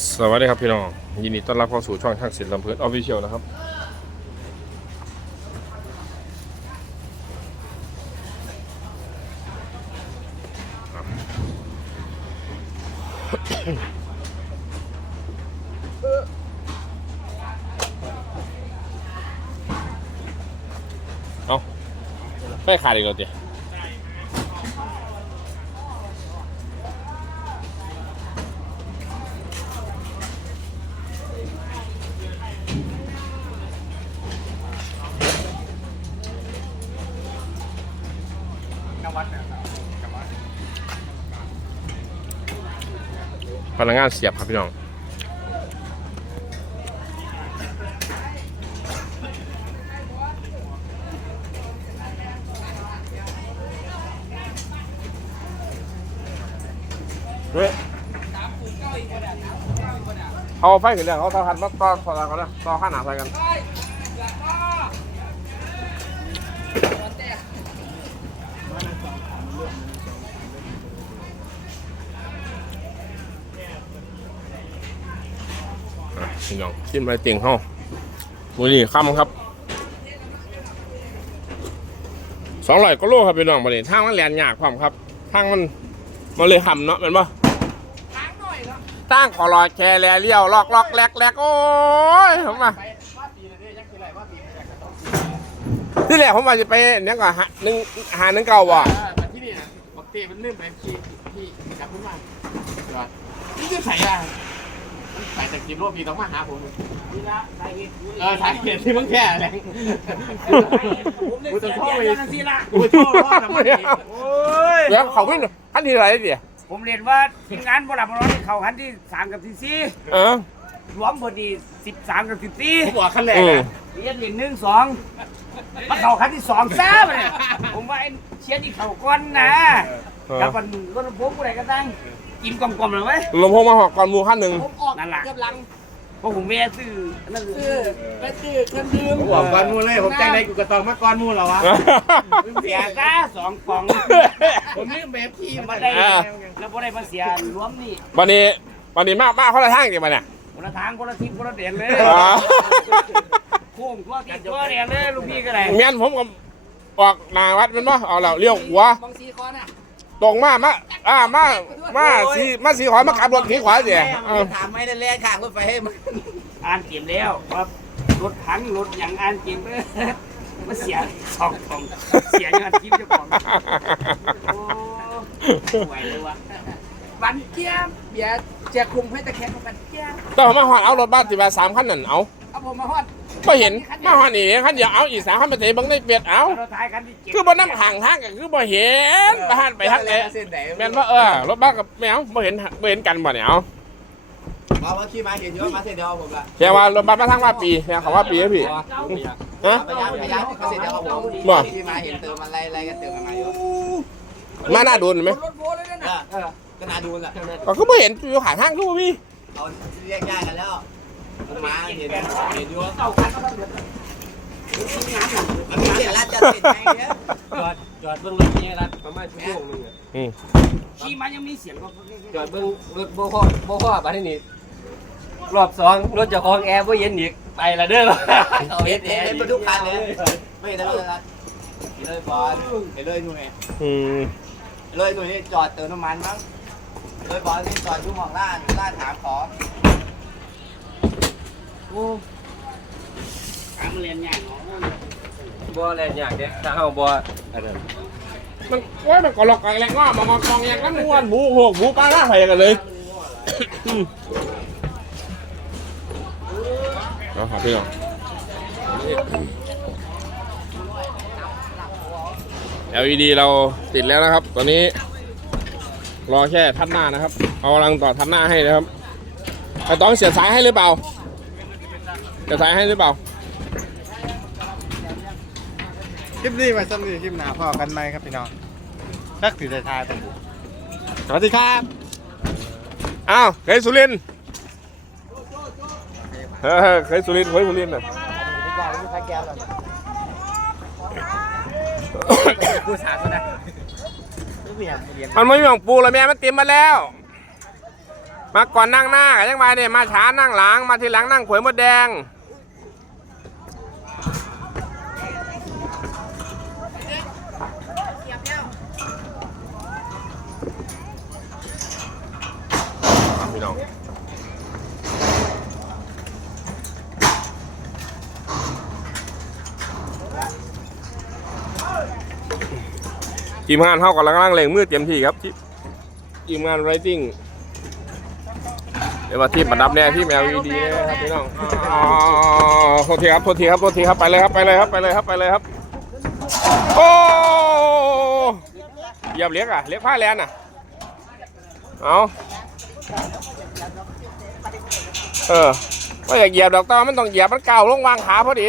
สวัสดีครับพี่น้อง ยินดีต้อนรับเข้าสู่ช่องช่างศิลป์ลำเพิดออฟฟิเชียลนะครับ เอาไปขาดอีกแล้วเดี๋ยว พนักงานเสียบครับพี่น้องเฮ้ยเอาไฟขึ้นเลยเขาทำมาต่อต่อกันนะต่อข้าหนาใส่กัน พี่น้องขึ้นไปเตียงห้องมือนี่ค่ำครับสองร้อยก็โลครับพี่น้องมาเลยทางมันแลนยากความครับทางมันมันเลยห่ำเนาะเป็นปะตั้งขอรอแชร์แลเลี้ยวลอกลอกแลกแลกโอ้ยผมมาที่แรกผมว่าจะไปเนี่ยก่อนหาหนึ่งหาหนึ่งเก่าว่ะแต่ที่นี่นะบักเต้มันเลื่อนไปพี่พี่กลับขึ้นมาจอดนี่คือใส่อะ มันใส่จากกิโลพี่ต้องมาหาผมเออสาเหตุที่มึงแค่แหละกูจะชอบไปกูจะชอบรอดนะมันโอ้ยเดี๋ยวเขาขึ้นขั้นที่ไหนเดี๋ยวผมเรียนว่าทีมงานบรับร้อนเขาคันที่สามกับที่สี่เออรวมพอดีสิบสามกับสิบสี่ผมบอกขั้นแรกอืมนะเรียนเหรียญหนึ่งสองมาเขาคันที่สองซะมาเนี่ยผมว่าไอ้เชียร์ที่เขาก้อนนะกับมันรถผมอะไรก็ตั้งกินกลมๆเลยไหมลมพงมาหอกก่อนหมูขั้นหนึ่งผม ออกนั่นแหละเพราะผมแม่ซื้อนั่นคือไปตื้อเครื่องดื่มผมบอกก่อนมูเลย ผมจังไดกูกระตองมาก่อนมูเหรอวะเสียซะสองฟองผมลืมแบบพี่มามาได้ได้ แล้วพอได้มาเสียรวมนี่วันนี้วันนี้มากมากเขาละทางจริงมาเนี่ยคนละทางคนละทิศคนละเดียนเลยอ๋อโค้งตัวทิศตัวเดียนเลยลูกพี่ก็ได้เมียนผมก็ออกหนาวัดแมันบ่เอาแล้วเลี้ยวหัวบางซีคอนอะ ตรงมามา อ่ามามาสีมาสีขวามากลับรถขีขวาเสียเออถามไม่ได้แล่ข้างรถไฟให้มันอ่านเกมแล้วว่ารถถังรถอย่างอ่านเกมเลยมาเสียสองฟองเสียเงินทีมเจ้าของโอ้ไหวเลยวะวันเจี๊ยบเบียร์จะคุมให้ตะแคงกันเจี๊ยบแต่ผมมาหอดเอารถบ้านที่ว่าสามคันนั่นเอาเอาผมมาฮอด ไม่เห็นมาหอดนี่คันเดียวเอาอีกสามคันไปเตะบังได้เปลียดเอาเราท้ายคันที่เจ็ดคือบ่น้ำห่างทางก็คือบ่เห็นไปหันไปทักเตะเส้นไหนแม่นว่าเออรถบ้านกับแมวบ่เห็นบ่เห็นกันบ่เนี่ยเอาเอาว่าขี่มาเห็นเยอะมาเส้นเดียวผมละแค่ว่ารถบ้านมาทางว่าปีแค่เขาว่าปีให้พี่ฮะพยายามพยายามมาเส้นเดียวผมบ่ขี่มาเห็นเติมอะไรอะไรกันเติมกันมาอยู่มาหน้าโดนไหมรถโบเลยนะเออก็น่าดูแหละก็คือบ่เห็นอยู่ขาทางคือบ่มีเอาเรียกญาติกันแล้ว มาเห็นเห็นอยู่เก้าคันแล้วเดือดมันมีเส้นลัดจะติดไงเนี่ยจอดจอดเบื้องรถนี้รัดประมาณชั่วโมงหนึงอะอืมขี่มันยังมีเสียงก็จอดเบื้องรถโบพ่อโบพ่อมาที่นี่รอบสองรถจะคลองแอร์บ่เย็นอีกไปละเด้อเอาเห็นเห็นเห็นทุกคันเลยไม่เห็นแล้เลยเห็นเลยบอลเห็นเลยหนุ่ยอืมเลยหนุ่ยจอดเติมน้ำมันมั้งเลยบอลนี่จอดยุ่งมองล่านล่านถามขอ ถามเรียนอย่างเนาะบ่แลนอยากเด้ถ้าเฮาบ่อันนั้นมันว่ามันก็หลอกกันแรงว่ามันกองแยงกันม้วนหมูโหกหมูปลาหน้าไฟกันเลยเอาครับพี่น้อง LED เราติดแล้วนะครับ ตอนนี้ รอแค่ทัดหน้านะครับ เอากำลังต่อทัดหน้าให้นะครับไอ้ต้องเสียบสายให้หรือเปล่า เสียบสายให้หรือเปล่า คลิปนี้ไว้สำหรับคลิปหน้าพอกันไหมครับพี่น้องสักสีทายตัวสวัสดีครับอ้าวเคยสุรินทร์เฮ้ยเคยสุรินทร์เคยสุรินทร์น่ะ กูสาก็ได้มันไม่มีของปูแล้วแม่มันเตรียมมาแล้ว มาก่อนนั่งหน้าก็ยังไงเนี่ยมาช้านั่งหลังมาทีหลังนั่งขวยมดแดง ทีมงานเท่ากับล่างเล่งมือเต็มที่ครับทีมงานไรติ้งเดี๋ยวมาทีมประดับแน่ที่ LED นะครับพี่น้องอ๋อโทษทีครับโทษทีครับโทษทีครับไปเลยครับไปเลยครับไปเลยครับไปเลยครับโอ้เหยียบเลี้ยกอะเลี้ยกผ้าแลนอะเอาเออก็อยากเหยียบดอกตอมันต้องเหยียบมันเก่าลงวางขาพอดี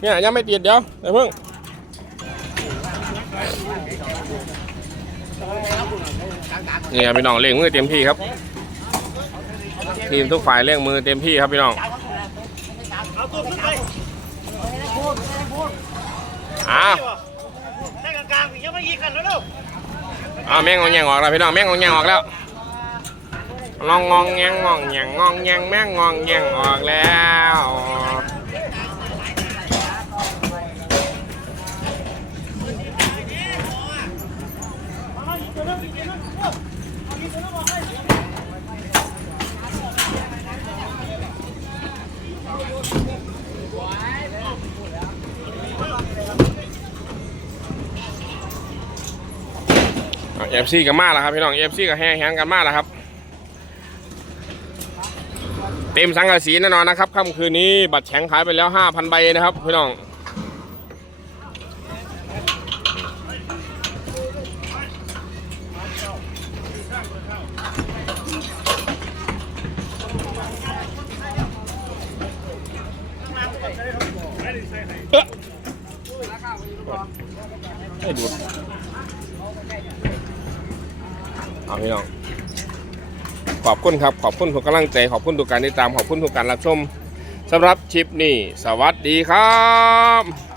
เนี่ยยังไม่ติดเดี๋ยวเดี๋ยวเพิ่งเนี่ยพี่น้องเร่งมือเต็มที่ครับ ทีมทุกฝ่ายเร่งมือเต็มที่ครับพี่น้องอ้าวแล้วลูกอ้าวแม่งงองแงงออกแล้วพี่น้องแม่งงองแงงออกแล้วลองงองแงงงองแงงงองแงงแม่งงองแงงออกแล้ว เอฟซีกันมาแล้วครับพี่น้องเอฟซีกับแห่แหงกันมาแล้วครับ เต็มสังกะสีแน่นอนนะครับค่ำคืนนี้บัตรแข็งขายไปแล้ว5,000ใบนะครับพี่น้องให้ดู เอาพี่น้องขอบคุณครับ ขอบคุณทุกกำลังใจ ขอบคุณทุกการติดตาม ขอบคุณทุกการรับชมสำหรับชิปนี้ สวัสดีครับ